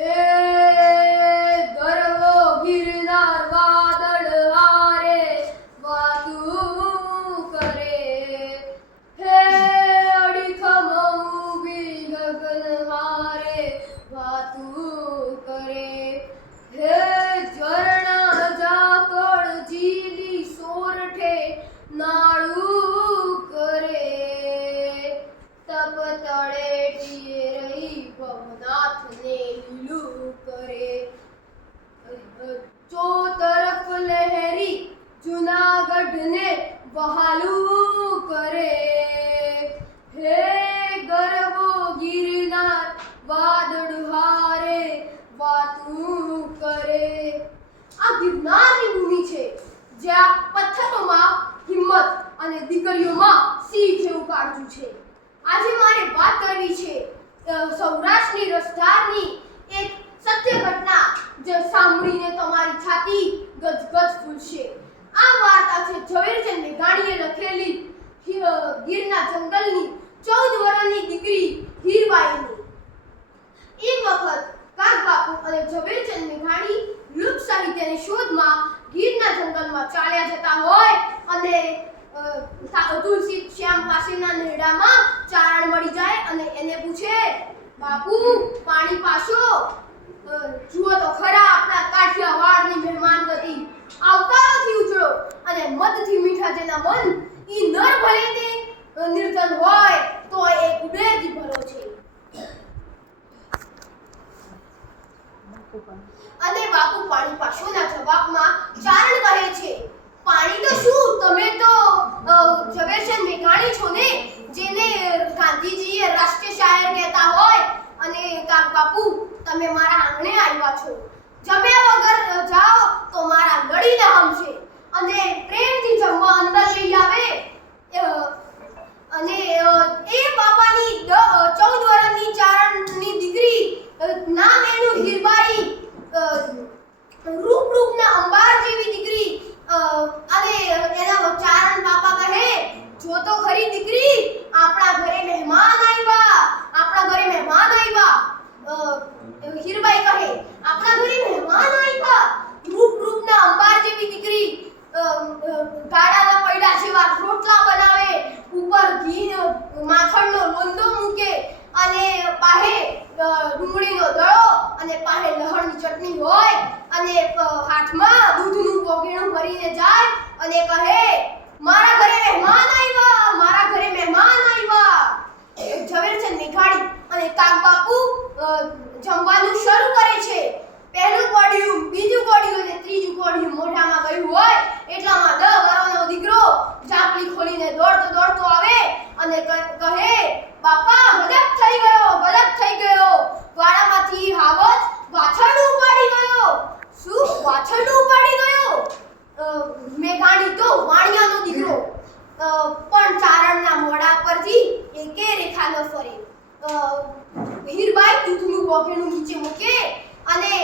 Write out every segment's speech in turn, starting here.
એ ગરવો ગિરનાર વાદળ હારે વાતું કરે, હે અડીખમ ઊભી ગગન હારે વાતું કરે, હે ઝરણા ઝાકળ ઝીલી સોરઠે નાળું કરે, તપ તળેટીએ રહી ભવનાથને લીલું કરે, ચો તરફ લહેરી જૂનાગઢને વહાલું કરે, હે ગરવો ગિરનાર વાદળ હારે વાતું કરે। આ ગિરનારની ભૂમિ છે જ્યાં પથ્થરોમાં હિંમત અને દીકરીઓમાં સિંહ જેવું કાળજું છે। આજે મારે વાત કરવી છે સૌરાષ્ટ્રની રસધારની એક સત્ય ઘટના જે સાંભળીને તમારી છાતી ગજગજ ફૂલશે। આ વાર્તા છે ઝવેરચંદ મેઘાણીએ લખેલી ગીરના જંગલની 14 વર્ષની દીકરી હીરબાઈની। એક વખત કાગબાપુ અને ઝવેરચંદ મેઘાણી લોક સાહિત્યની શોધમાં ગીરના જંગલમાં ચાલ્યા જતા હોય અને તુલસી શ્યામ પાસેના નેડામાં ચારણ મળી જાય અને એને પૂછે, બાપુ પાણી પાશો? જુઓ તો ખરા આપણા કાઠિયાવાડની મહેમાન ગતિ, આવકારોથી ઉજળો અને મદથી મીઠા જેના મન, ઈ નર ભલે તે નિર્ધન હોય તો એ કુબેરથી ભલો છે। અને બાપુ પાણી પાશોના જવાબમાં ચારણ કહે છે, પાણી તો શું, તમે તો ઝવેરચંદ મેઘાણી છો ને, જેને ગાંધીજીએ રાષ્ટ્રીય શાયર કહેતા હોય। અને કાગબાપુ તમે મારા આંગણે આવ્યા છો, જમ્યા વગર જાઓ તો મારા ગળીને હમશે અને પ્રેમથી જમવા અંદર લઈ આવે। અને એ બાપાની 14 વર્ષની ચારણની દીકરી, નામ એનું હીરબાઈ, રૂપના અંબાર જેવી દીકરી, અને એના ચારણ બાપા કહે, જો તો ખરી દીકરી, આપણા ઘરે મહેમાન આવ્યા, આપણા ઘરે મહેમાન આવ્યા। હીરબાઈ કહે, આપણા ઘરે મહેમાન આવ્યા। રૂપના અંબાર જેવી દીકરી ગાડાના પૈડા જેવા રોટલા બનાવે, ઉપર ઘી માખણનો લોંદો મૂકે અને પાહે ડુંગળીનો દળો અને પાહે લહણની ચટણી હોય અને હાથમાં દૂધનું કોગેણું ભરીને જાય અને કહે, મારા ઘરે મહેમાન આવ્યા, મારા ઘરે મહેમાન આવ્યા। ઝવેરચંદ મેઘાણી અને કાગબાપુ જમવાનું શરૂ કરે છે। પહેલું કોડિયું, બીજું કોડિયું અને ત્રીજું કોડિયું મોઢામાં ગયું હોય એટલામાં 10 વર્ષનો દીકરો ઝાપલી ખોલીને દોડતો આવે અને કહે, બાપા ગજબ થઈ ગયો, વાડામાંથી હાવજ વાછરડું ઉપાડી ગયો। શું વાછરડું ઉપાડી ગયો? મેઘાણી તો વાણિયાનો દીકરો, પણ ચારણના મોઢા પરથી એકે રેખા ન ફરે। હીરબાઈ દૂધનું કોગેણું નીચે મૂકે અને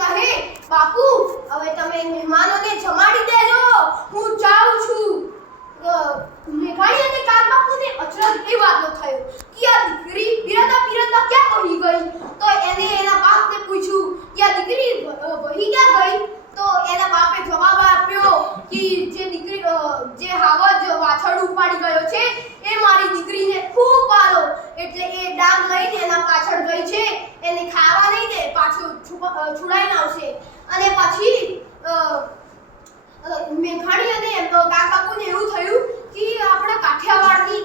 કહે, બાપુ હવે તમે મહેમાનોને જમાડી દેજો, હું જાઉં છું। મેઘાણી અને કાગબાપુને અચરજ એ વાતનો થયો કે આ દીકરી પીરતા ક્યાં વહી ગઈ? તો એને એના બાપને પૂછ્યું કે આ દીકરી વહી ક્યાં ગઈ? તો એના બાપે જવાબ આપ્યો કે જે હાવજ વાછરડું ઉપાડી ગયો છે એ મારી દીકરીને ખૂબ વાલો, એટલે એ ડાંગ લઈને એના પાછળ ગઈ છે, એને ખાવા નહીં દે, પાછું છુડાઈને આવશે। અને પછી મેઘાણી અને કાગબાપુને એવું થયું કે આપણા કાઠિયાવાડની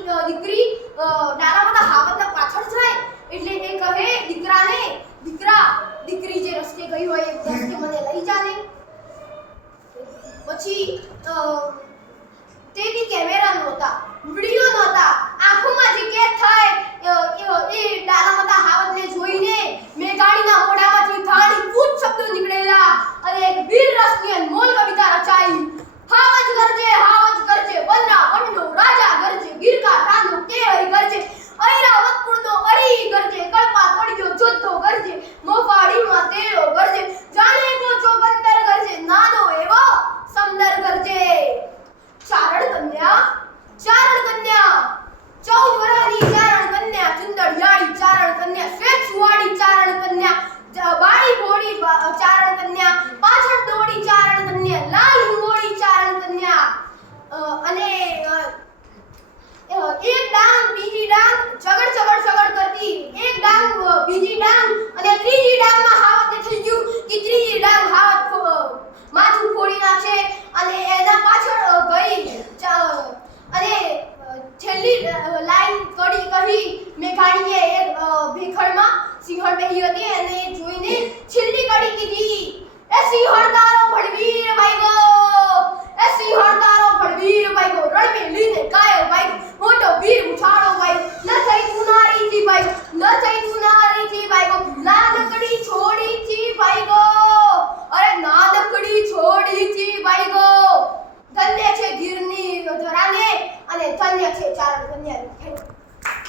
બીજી ડાંગ અને ત્રીજી ડાંગમાં હાવતને થઈ ગયું કે ત્રીજી ડાંગ હાવત માથું ફોડી નાખશે અને એના પાછળ ગઈ અને છેલ્લી લાઈન કડી કહી મેઘાણીએ એક ભેખડમાં સિંહણ બેહી હતી અને એ જોઈને છેલ્લી કડી કીધી, એ સિંહણ તારો ભડવીર ભાઈગો, એ સિંહણ તારો ભડવીર ભાઈગો, રણમેલીને કાયો ભાઈગો, મોટો વીર ઉછાળો ભાઈગો, ન થઈ તું નારીથી ભાઈગો, ન થઈ તું નારીથી ભાઈગો, નાનકડી છોડીથી ભાઈગો, અરે નાનકડી છોડીથી ભાઈગો. ધન્ય છે ગીરની ધરાને અને ધન્ય છે ચારણ કન્યાનું ખેડ.